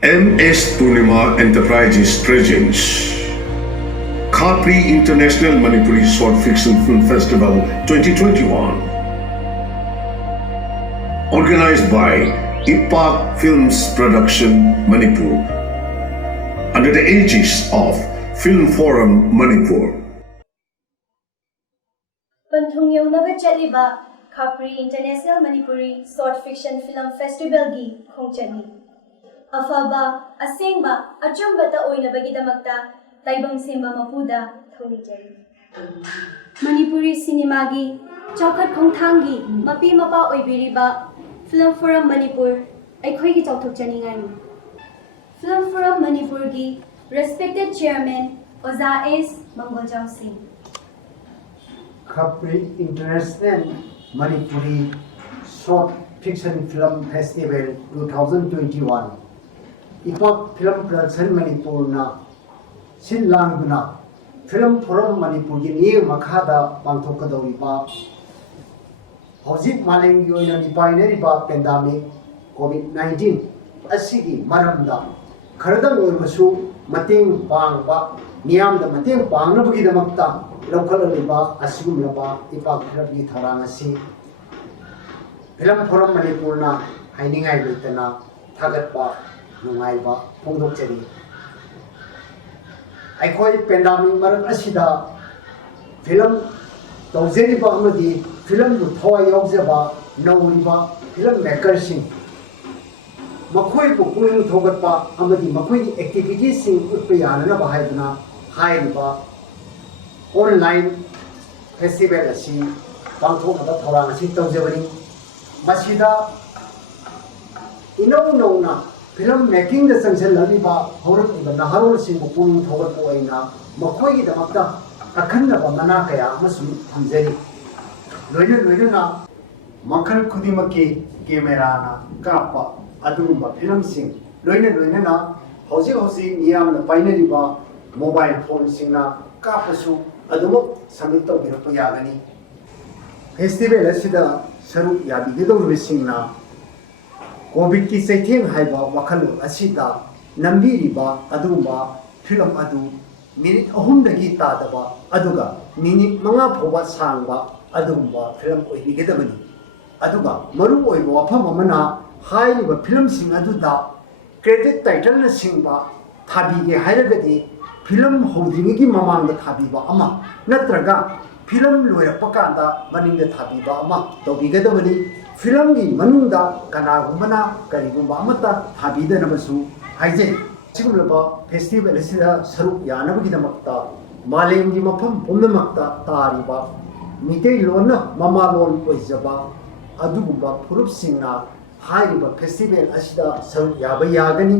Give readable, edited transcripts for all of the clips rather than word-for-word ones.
MS Purnima Enterprises presents Khapri International Manipuri Short Fiction Film Festival 2021. Organized by Ipak Films Production Manipur under the aegis of Film Forum Manipur. Panthung Yaunaba Chatliba Khapri International Manipuri Short Fiction Film Festival gi khongchani. Afaba, Asengba, Achambata Oinabagidamata, Taibang Simba Mapuda, Thonijay. Manipuri Cinema gi, Chaukat Khongthangi, Mapi Mapa Oibiriba, Film Forum Manipur, Aikhoi Chauthok Chaningani. Film Forum Manipur gi, respected chairman, Oza S. Mangoljam Singh. Khapri International Manipuri Short Fiction Film Festival 2021. Ipak Film Production Manipur na Sinlangguna Film Forum Manipur ni makhada pangthokadoriba hojik malengi oina nipaineriba pandemic COVID-19 asigi maramda kharadam oimasu mateng pangba niyamda mateng pangnabagidamata lokhalaliba asigumlaba Ipak Film tharang asi Film Forum Manipur na hainingai leitana thagatba nungaiba phongdokchari aikhoi pandemic marak asida film tawjeriba amadi film du thawai yaujaba nauriba film maker sing makhoi bu puning thogatpa amadi makhoi activities sing utpa yanana bahaiduna hairiba online festival asi pangthokna thorang asi tawjabani masida inong film making the sanction laliba horok iba naharol sing puning thogat po aina makhoi gi damakta akhanda ba mana kaya masu thamjari loina na makhal khudimaki camera na kapa adumba film sing loina na hoji niyam na painariba mobile phone sing na kapasu adumok samit to birpo yagani festival asida saru yabi gedor sing na COVID ki saitheng haiba wakhalu asida nambiriba adumba film adu minute ahum dagi tadaba aduga minute manga phoba sangba adumba film oibigedabani aduga maru oiba wafam amana hairiba film sing aduda credit title na singba thabige hairagadi film hodringi mamangda thabiba ama natraga film loirappa kanda maningda thabiba ama tobigedabani film gi manungda kanagumana karigumba amata thabidanabasu haije sigumlaba festival asida saruk yanabagidamata malemgi mafam pumnamakta tariba mitei lona mama lon oizaba adugumba purup singna hairiba festival asida saruk yaba yagani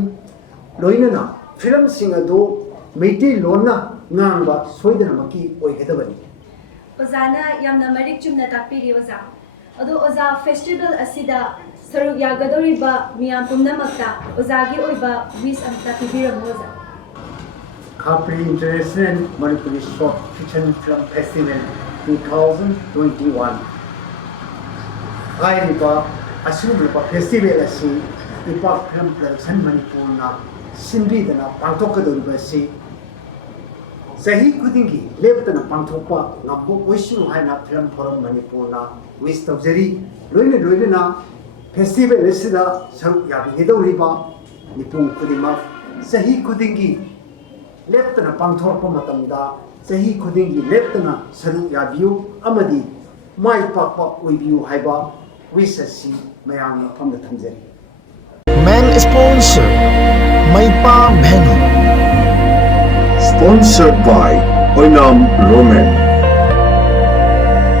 loinana film sing adu mitei lona ngangba soidanamaki oigedabani Ozana yamna marik chumna takpiri oza. Ado oza festival asida saruk yagadoriba miyam pumnamakta ozagi oiba wish amta pibiramu oza. Khapri International Manipuri Short Fiction Film Festival 2021. Hairiba asumriba festival asi Ipak Film Production Manipur na sinbidana pangthokadoriba si Sahi khudingi leptana pangthokpa ngambo oisinu haina Film Forum Manipur na wish tawjari loina na festival asida saruk yabigedoriba nipung khudima sahi khudingi leptana pangthokpa matamda sahi khudingi leptana saruk yabiu amadi mai pakpa oibiu haiba wish asi mayamna famda thamjari main sponsor Maipa Bhenu. Sponsored by Oinam Roman.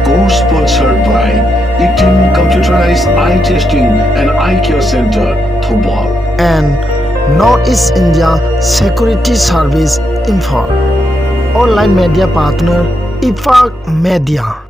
Co-sponsored by Itin Computerized Eye Testing and Eye Care Center, Thobal. And Northeast India Security Service Info. Online media partner Ipak Media.